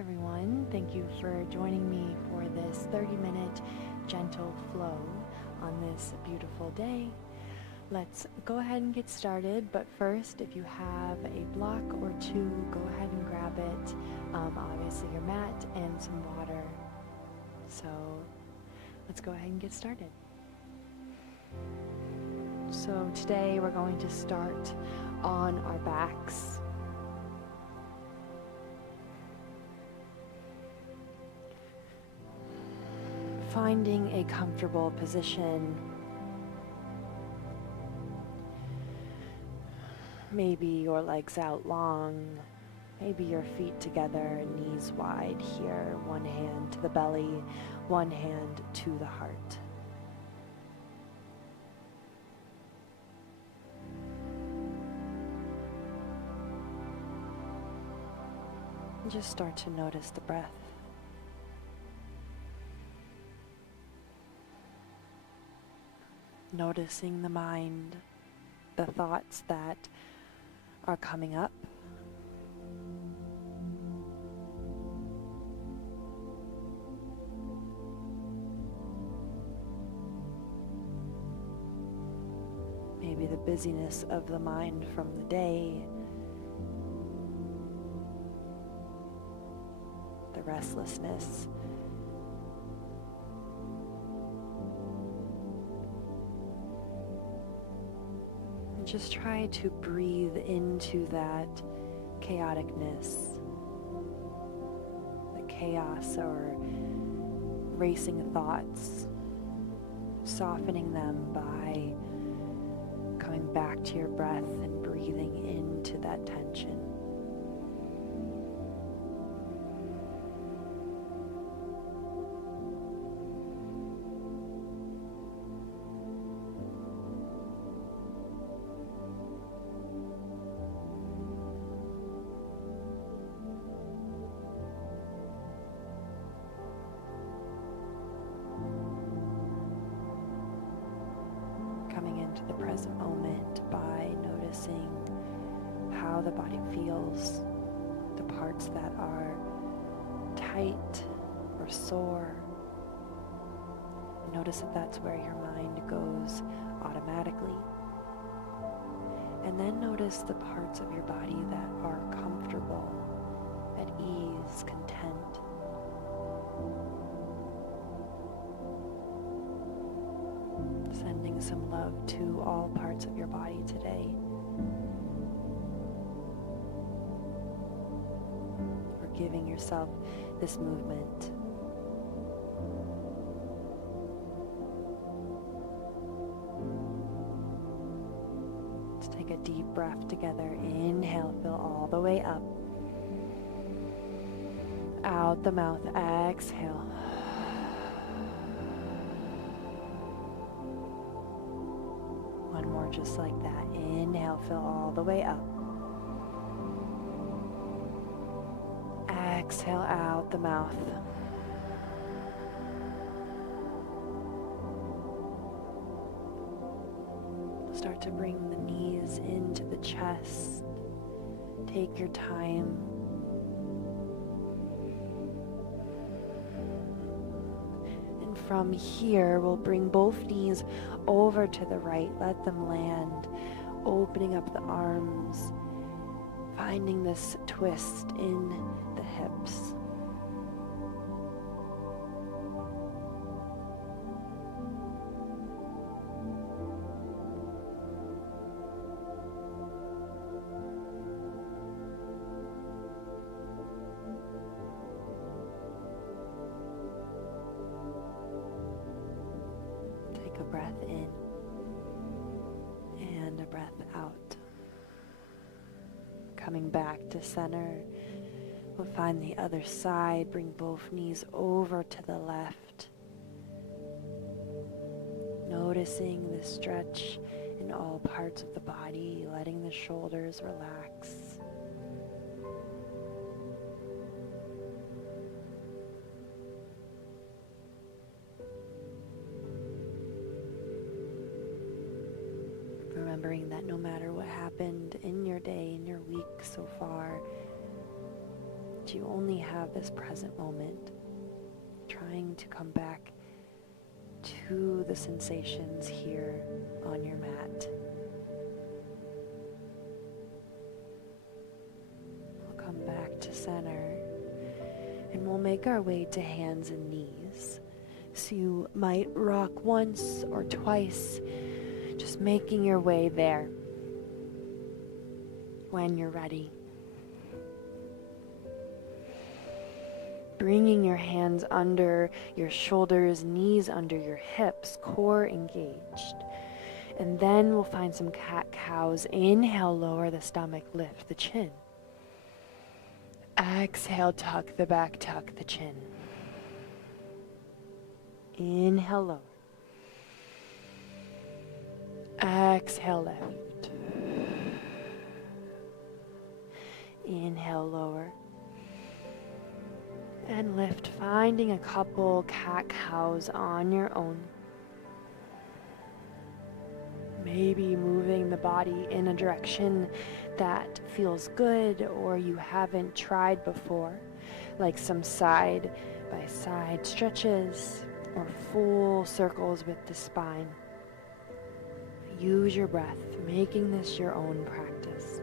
everyone. Thank you for joining me for this 30-minute gentle flow on this beautiful day. Let's go ahead and get started, but first, if you have a block or two, go ahead and grab it. Obviously your mat and some water. So let's go ahead and get started. So today we're going to start on our backs. Finding a comfortable position. Maybe your legs out long, maybe your feet together, knees wide here, one hand to the belly, one hand to the heart. And just start to notice the breath. Noticing the mind, the thoughts that are coming up. Maybe the busyness of the mind from the day, the restlessness. And just try to breathe into that chaoticness, the chaos or racing thoughts, softening them by coming back to your breath and breathing into that tension. Coming into the present moment by noticing how the body feels, the parts that are tight or sore. Notice that that's where your mind goes automatically. And then notice the parts of your body that are comfortable, at ease, content. Sending some love to all parts of your body today. For giving yourself this movement. Let's take a deep breath together. Inhale, fill all the way up. Out the mouth, exhale. One more just like that. Inhale, fill all the way up. Exhale out the mouth. Start to bring the knees into the chest. Take your time. From here, we'll bring both knees over to the right. Let them land, opening up the arms, finding this twist in the hips. A breath in and a breath out. Coming back to center, we'll find the other side. Bring both knees over to the left. Noticing the stretch in all parts of the body, letting the shoulders relax. Remembering that no matter what happened in your day, in your week so far, that you only have this present moment, trying to come back to the sensations here on your mat. We'll come back to center and we'll make our way to hands and knees. So you might rock once or twice, just making your way there. When you're ready, bringing your hands under your shoulders, knees under your hips, core engaged. And then we'll find some cat-cows. Inhale, lower the stomach, lift the chin. Exhale, tuck the back, tuck the chin. Inhale, lower. Exhale, lift. Inhale, lower. And lift, finding a couple cat-cows on your own. Maybe moving the body in a direction that feels good or you haven't tried before, like some side by side stretches or full circles with the spine. Use your breath, making this your own practice.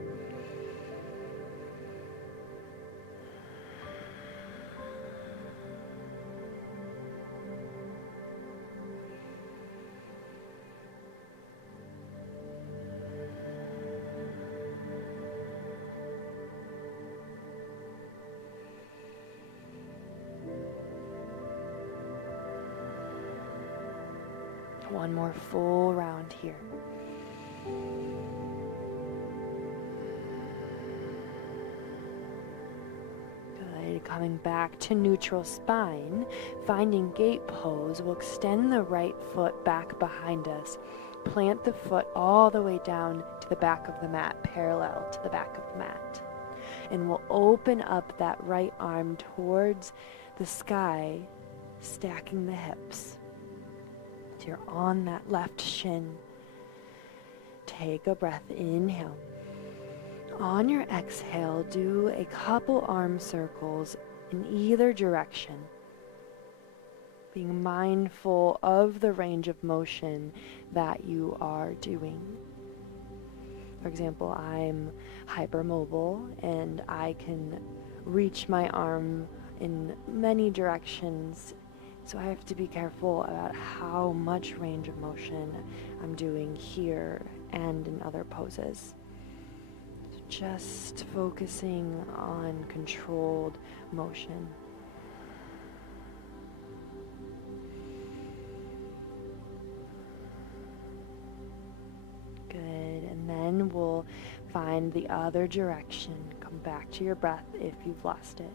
One more full round here. Good. Coming back to neutral spine, finding gate pose, we'll extend the right foot back behind us. Plant the foot all the way down to the back of the mat, parallel to the back of the mat. And we'll open up that right arm towards the sky, stacking the hips. You're on that left shin. Take a breath, inhale. On your exhale, do a couple arm circles in either direction, being mindful of the range of motion that you are doing. For example, I'm hypermobile and I can reach my arm in many directions. So I have to be careful about how much range of motion I'm doing here and in other poses. So just focusing on controlled motion. Good, and then we'll find the other direction. Come back to your breath if you've lost it.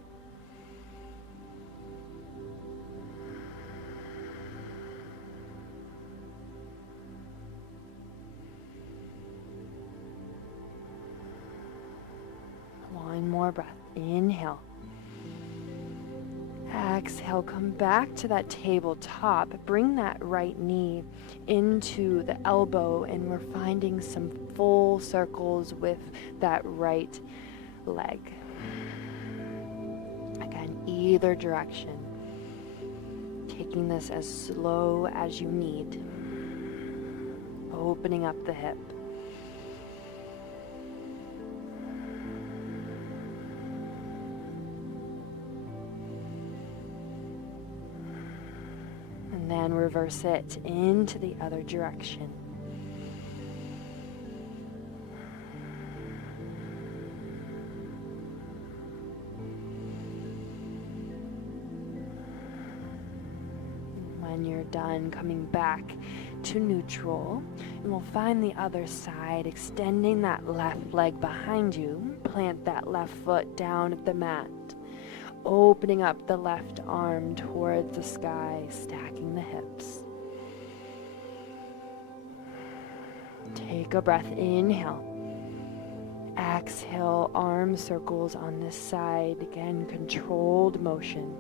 One more breath. Inhale. Exhale, come back to that tabletop. Bring that right knee into the elbow, and we're finding some full circles with that right leg. Again, either direction. Taking this as slow as you need. Opening up the hip. And then reverse it into the other direction. When you're done, coming back to neutral, and we'll find the other side, extending that left leg behind you. Plant that left foot down at the mat. Opening up the left arm towards the sky, stacking the hips. Take a breath, inhale. Exhale, arm circles on this side. Again, controlled motion.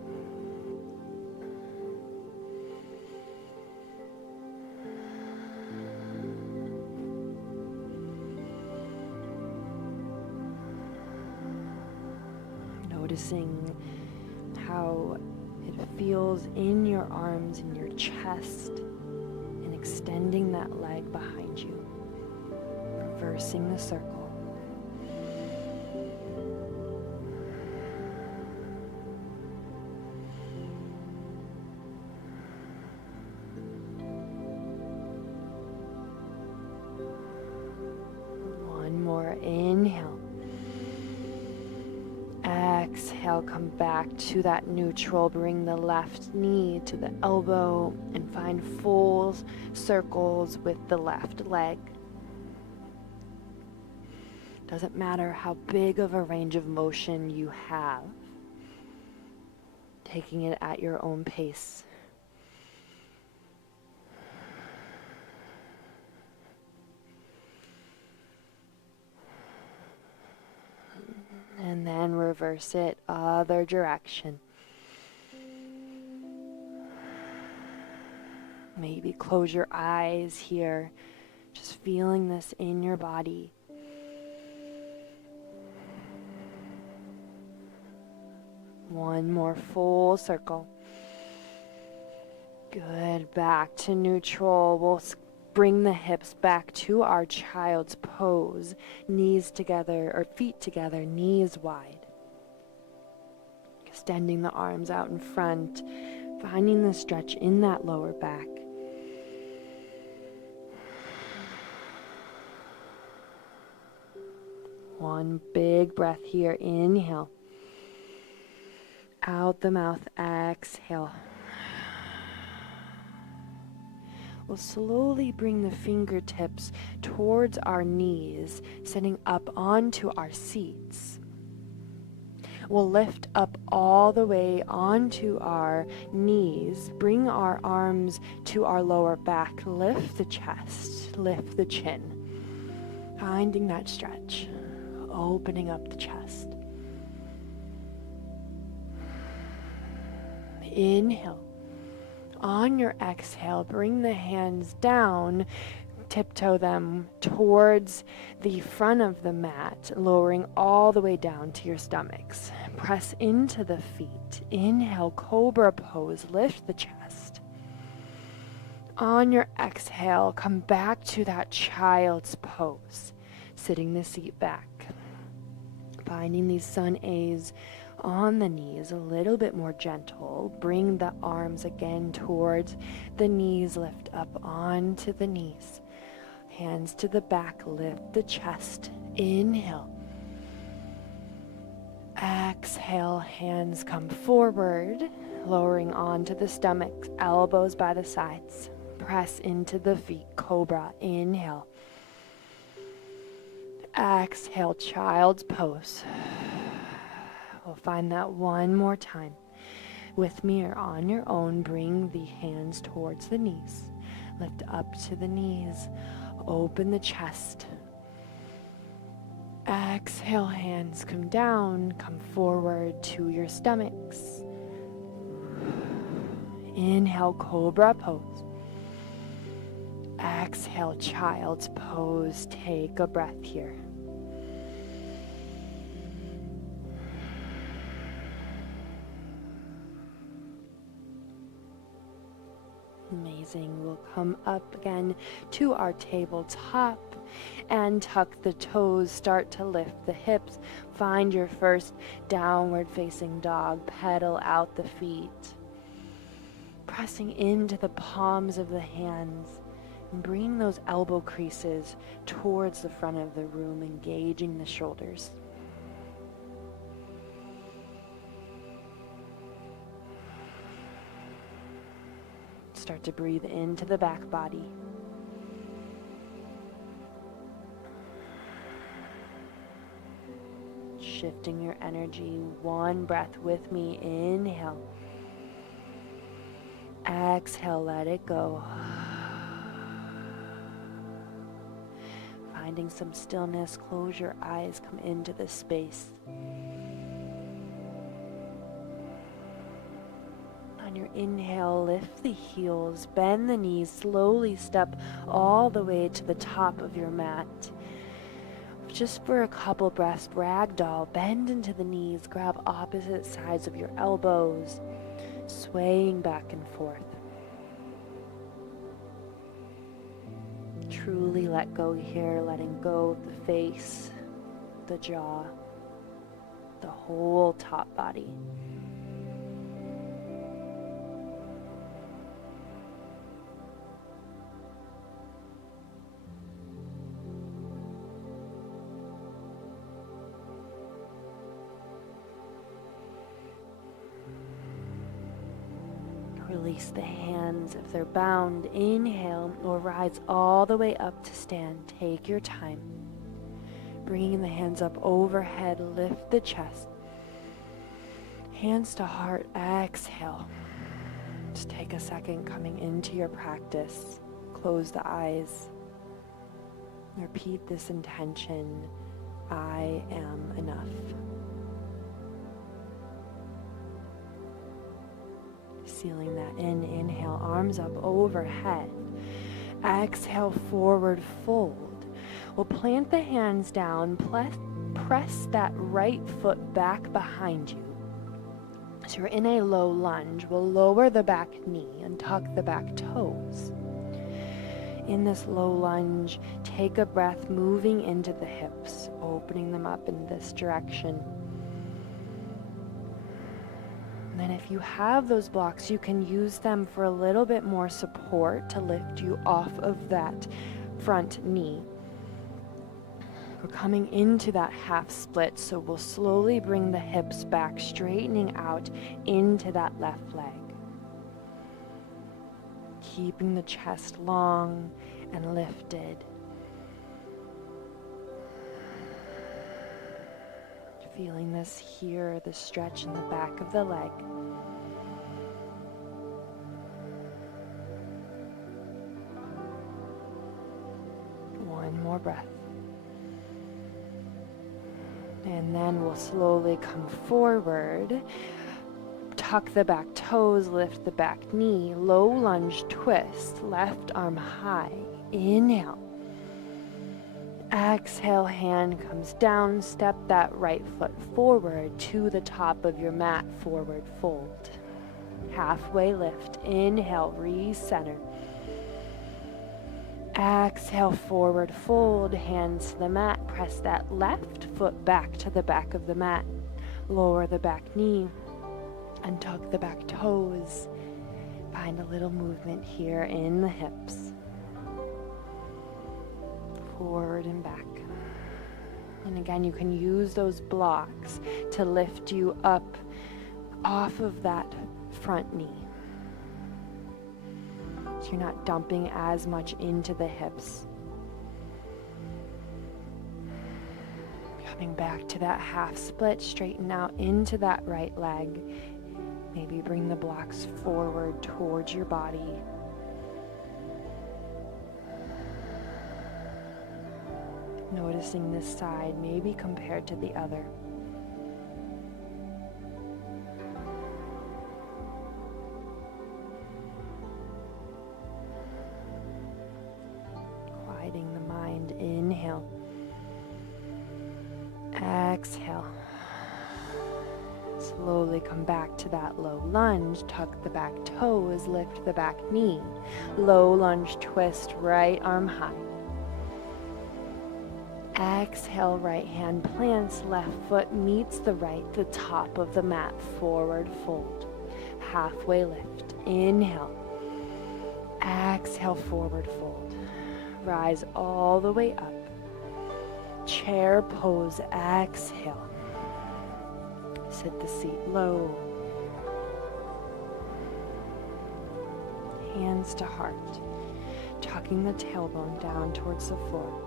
Noticing how it feels in your arms, in your chest, and extending that leg behind you, reversing the circle. One more inhale. Exhale, come back to that neutral. Bring the left knee to the elbow and find full circles with the left leg. Doesn't matter how big of a range of motion you have, taking it at your own pace. And then reverse it other direction. Maybe close your eyes here, just feeling this in your body. One more full circle. Good, back to neutral. We'll bring the hips back to our child's pose. Knees together, or feet together, knees wide. Extending the arms out in front, finding the stretch in that lower back. One big breath here, inhale. Out the mouth, exhale. We'll slowly bring the fingertips towards our knees, sitting up onto our seats. We'll lift up all the way onto our knees, bring our arms to our lower back, lift the chest, lift the chin, finding that stretch, opening up the chest. Inhale. On your exhale, bring the hands down, tiptoe them towards the front of the mat, lowering all the way down to your stomachs. Press into the feet. Inhale, cobra pose, lift the chest. On your exhale, come back to that child's pose, sitting the seat back. Finding these sun A's on the knees, a little bit more gentle. Bring the arms again towards the knees, lift up onto the knees. Hands to the back, lift the chest. Inhale. Exhale, hands come forward, lowering onto the stomach, elbows by the sides. Press into the feet, cobra. Inhale. Exhale, child's pose. We'll find that one more time. With me or on your own, bring the hands towards the knees. Lift up to the knees. Open the chest. Exhale, hands come down, come forward to your stomachs. Inhale, cobra pose. Exhale, child's pose. Take a breath here. Amazing. We'll come up again to our tabletop and tuck the toes. Start to lift the hips. Find your first downward facing dog. Pedal out the feet. Pressing into the palms of the hands. And bring those elbow creases towards the front of the room, engaging the shoulders. Start to breathe into the back body. Shifting your energy, one breath with me. Inhale. Exhale, let it go. Finding some stillness, close your eyes, come into this space. On your inhale, lift the heels, bend the knees, slowly step all the way to the top of your mat. just for a couple breaths, ragdoll, bend into the knees, grab opposite sides of your elbows, swaying back and forth. Truly let go here, letting go of the face, the jaw, the whole top body. Release the hands if they're bound. Inhale or rise all the way up to stand. Take your time. Bringing the hands up overhead, lift the chest. Hands to heart, exhale. Just take a second coming into your practice. Close the eyes. Repeat this intention, I am enough. Sealing that in, inhale, arms up overhead. Exhale, forward fold. We'll plant the hands down, press that right foot back behind you. So you're in a low lunge. We'll lower the back knee and tuck the back toes. In this low lunge, take a breath, moving into the hips, opening them up in this direction. And then if you have those blocks, you can use them for a little bit more support to lift you off of that front knee. We're coming into that half split, so we'll slowly bring the hips back, straightening out into that left leg. Keeping the chest long and lifted. Feeling this here, the stretch in the back of the leg. One more breath. And then we'll slowly come forward. Tuck the back toes, lift the back knee, low lunge twist, left arm high. Inhale. Exhale, hand comes down, step that right foot forward to the top of your mat, forward fold. Halfway lift, inhale, recenter. Exhale, forward fold, hands to the mat, press that left foot back to the back of the mat. Lower the back knee and tuck the back toes. Find a little movement here in the hips. Forward and back. And again, you can use those blocks to lift you up off of that front knee. So you're not dumping as much into the hips. Coming back to that half split, straighten out into that right leg. Maybe bring the blocks forward towards your body. Noticing this side, maybe compared to the other. Quieting the mind, inhale. Exhale. Slowly come back to that low lunge, tuck the back toes, lift the back knee. Low lunge twist, right arm high. Exhale, right hand plants, left foot meets the right, the top of the mat, forward fold. Halfway lift, inhale. Exhale, forward fold. Rise all the way up. Chair pose, exhale. Sit the seat low. Hands to heart. Tucking the tailbone down towards the floor.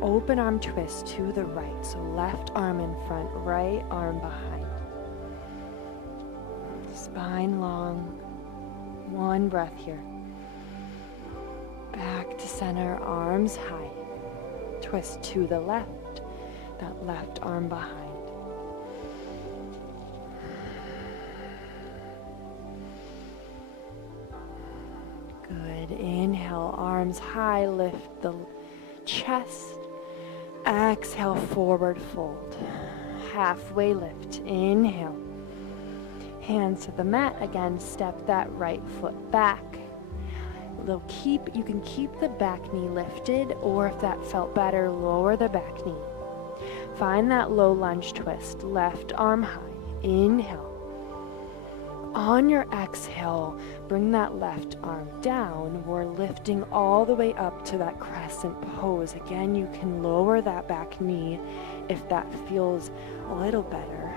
Open arm twist to the right, so left arm in front, right arm behind. Spine long. One breath here. Back to center, arms high. Twist to the left, that left arm behind. Good. Inhale, arms high, lift the chest. Exhale, forward fold. Halfway lift. Inhale. Hands to the mat. Again, step that right foot back. You can keep the back knee lifted, or if that felt better, lower the back knee. Find that low lunge twist. Left arm high. Inhale. On your exhale, bring that left arm down. We're lifting all the way up to that crescent pose. Again, you can lower that back knee if that feels a little better.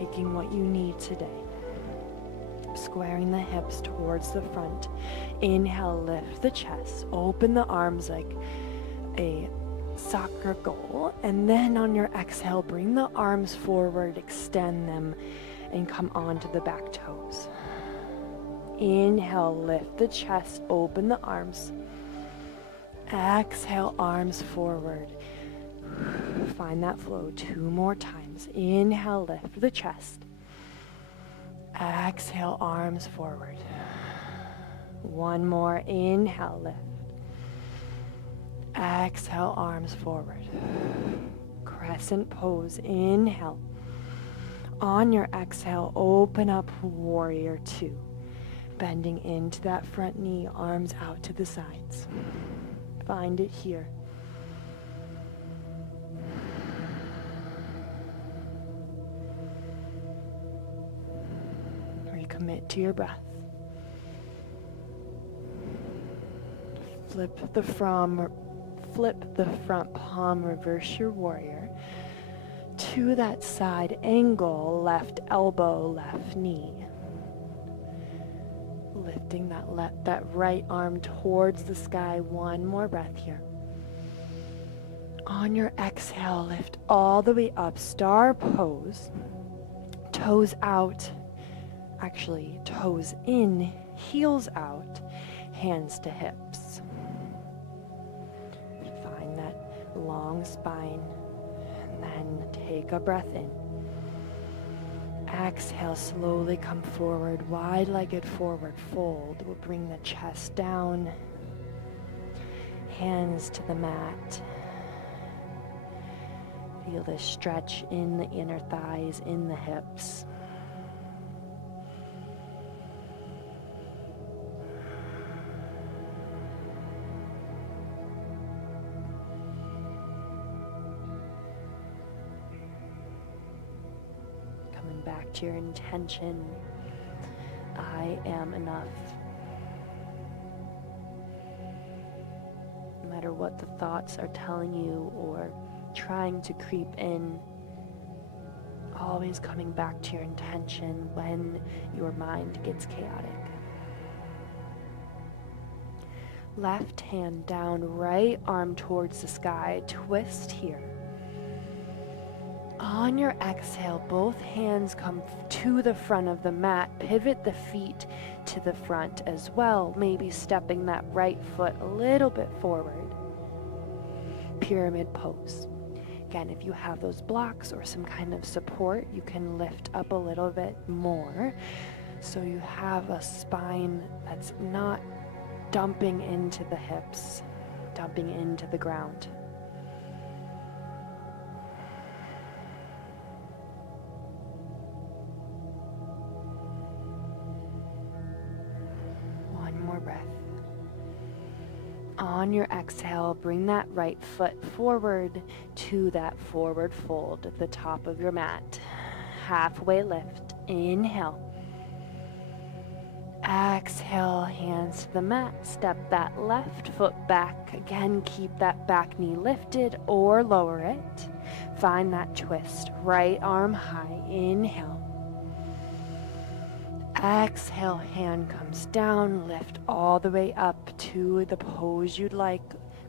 Taking what you need today. Squaring the hips towards the front. Inhale, lift the chest. Open the arms like a soccer goal. And then on your exhale, bring the arms forward, extend them, and come onto the back toes. Inhale, lift the chest, open the arms. Exhale, arms forward. Find that flow 2 more times. Inhale, lift the chest. Exhale, arms forward. 1 more. Inhale, lift. Exhale, arms forward. Crescent pose. Inhale. On your exhale, open up, warrior 2. Bending into that front knee, arms out to the sides. Find it here. Recommit to your breath. Flip the front palm, reverse your warrior to that side angle, left elbow, left knee. Lifting that right arm towards the sky. 1 more breath here. On your exhale, lift all the way up, star pose. Toes out, actually toes in, heels out, hands to hips. Find that long spine, and then take a breath in. Exhale, slowly come forward, wide-legged forward fold. We'll bring the chest down, hands to the mat. Feel this stretch in the inner thighs, in the hips. Back to your intention. I am enough. No matter what the thoughts are telling you or trying to creep in, always coming back to your intention when your mind gets chaotic. Left hand down, right arm towards the sky, twist here. On your exhale, both hands come to the front of the mat. Pivot the feet to the front as well, maybe stepping that right foot a little bit forward. Pyramid pose. Again, if you have those blocks or some kind of support, you can lift up a little bit more so you have a spine that's not dumping into the hips, dumping into the ground. Breath. On your exhale, bring that right foot forward to that forward fold at the top of your mat. Halfway lift. Inhale. Exhale, hands to the mat. Step that left foot back. Again, keep that back knee lifted or lower it. Find that twist. Right arm high. Inhale. Exhale, hand comes down, lift all the way up to the pose you'd like,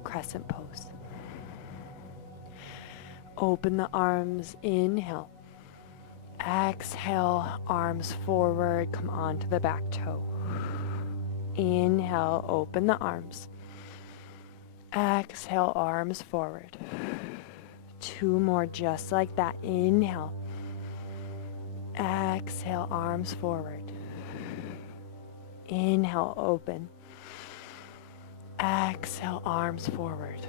crescent pose. Open the arms, inhale. Exhale, arms forward, come onto the back toe. Inhale, open the arms. Exhale, arms forward. 2 more just like that. Inhale. Exhale, arms forward. Inhale, open. Exhale, arms forward.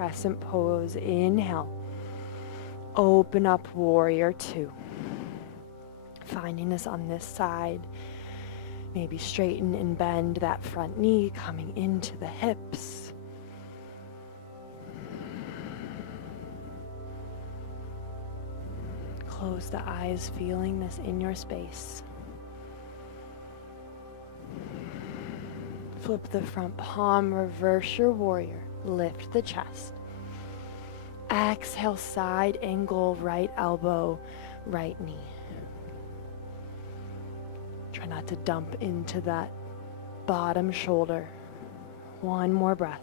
crescent pose. Inhale. Open up, warrior two. Finding this on this side. Maybe straighten and bend that front knee, coming into the hips. Close the eyes, feeling this in your space. Flip the front palm, reverse your warrior. Lift the chest. Exhale, side angle, right elbow, right knee. Try not to dump into that bottom shoulder. One more breath.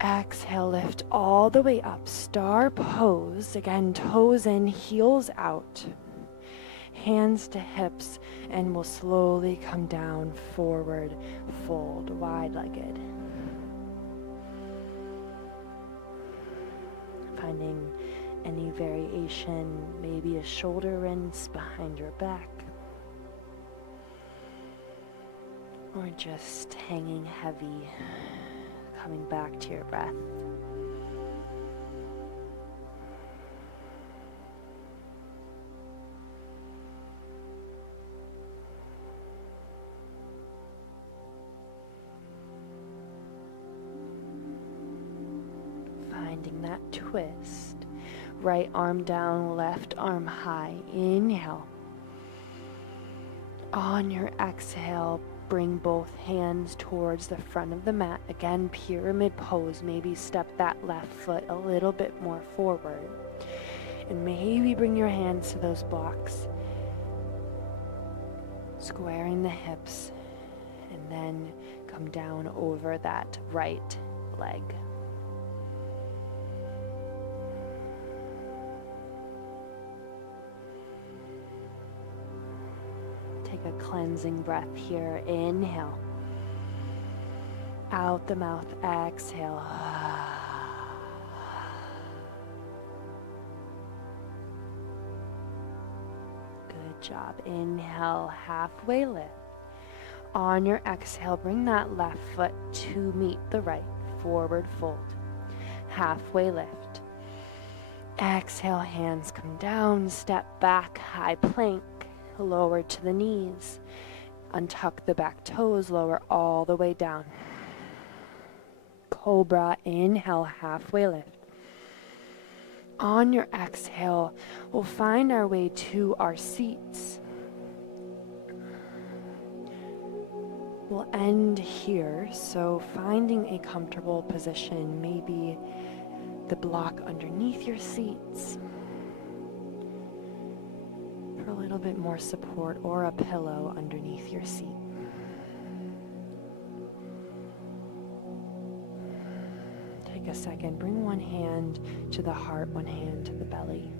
Exhale, lift all the way up. Star pose. Again, toes in, heels out. Hands to hips, and we'll slowly come down, forward, fold, wide-legged. Finding any variation, maybe a shoulder rinse behind your back, or just hanging heavy, coming back to your breath. Finding that twist. Right arm down, left arm high. Inhale. On your exhale, bring both hands towards the front of the mat. Again, pyramid pose. Maybe step that left foot a little bit more forward. And maybe bring your hands to those blocks. Squaring the hips. And then come down over that right leg. Take a cleansing breath here. Inhale. Out the mouth, exhale. Good job. Inhale, halfway lift. On your exhale, bring that left foot to meet the right. Forward fold. Halfway lift. Exhale, hands come down, step back, high plank. Lower to the knees. Untuck the back toes, lower all the way down. Cobra, inhale, halfway lift. On your exhale, we'll find our way to our seats. We'll end here, so finding a comfortable position, maybe the block underneath your seats, for a little bit more support, or a pillow underneath your seat. Take a second, bring one hand to the heart, one hand to the belly.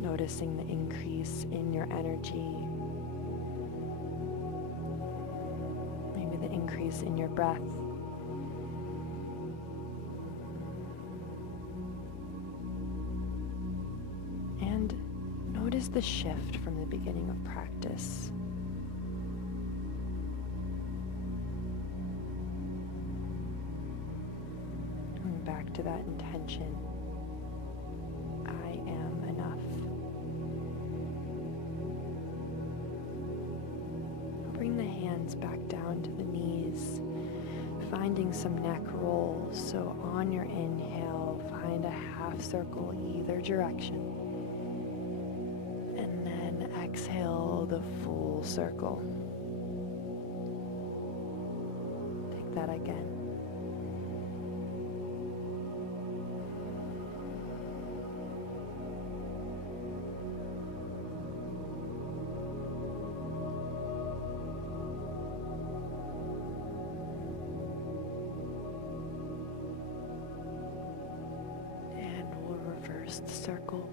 Noticing the increase in your energy, maybe the increase in your breath. And notice the shift from the beginning of practice. Coming back to that intention. I am enough. Bring the hands back down to the knees, finding some neck rolls. So on your inhale, find a half circle either direction. Exhale the full circle. Take that again. And we'll reverse the circle.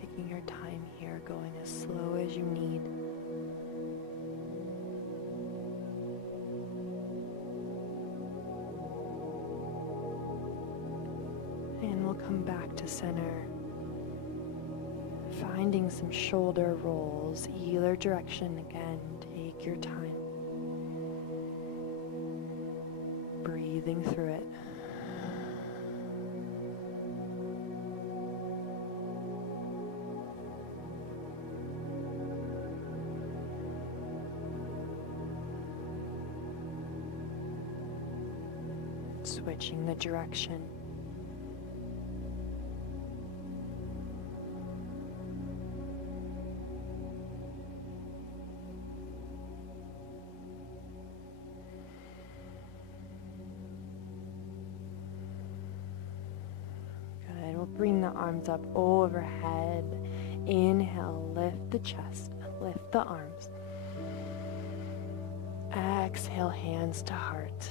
Taking your time here, going as slow as you need. we'll come back to center, finding some shoulder rolls, either direction. Again, take your time, breathing through it. Switching the direction. Good. We'll bring the arms up overhead. Inhale, lift the chest, lift the arms. Exhale, hands to heart.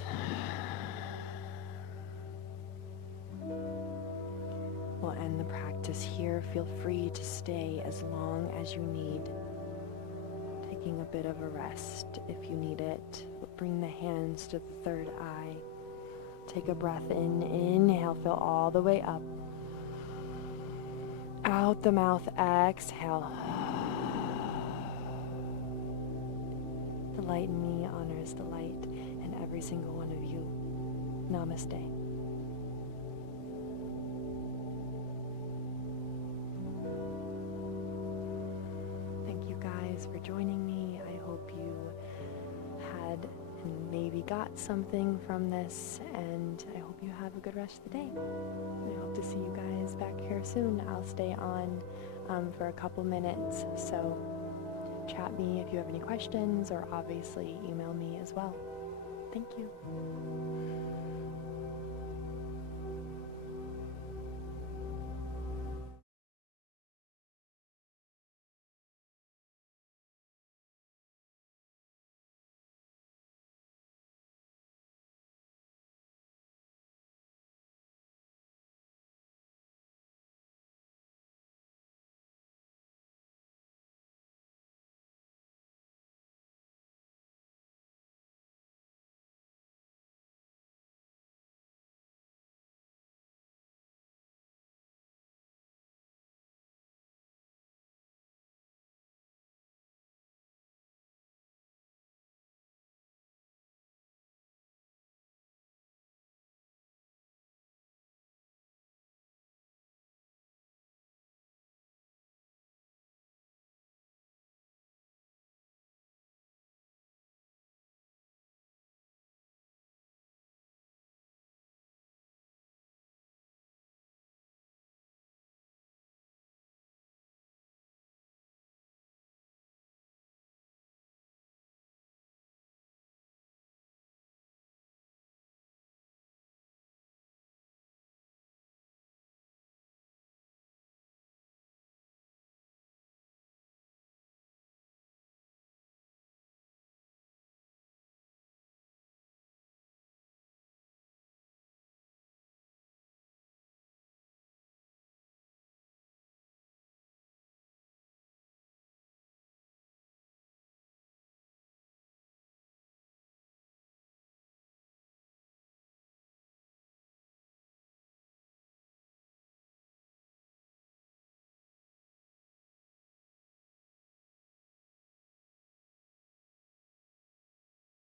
We'll end the practice here. Feel free to stay as long as you need. Taking a bit of a rest if you need it. Bring the hands to the third eye. Take a breath in. Inhale, fill all the way up. Out the mouth, exhale. The light in me honors the light in every single one of you. Namaste. For joining me. I hope you had and maybe got something from this, and I hope you have a good rest of the day. I hope to see you guys back here soon. I'll stay on for a couple minutes, so chat me if you have any questions, or obviously email me as well. Thank you.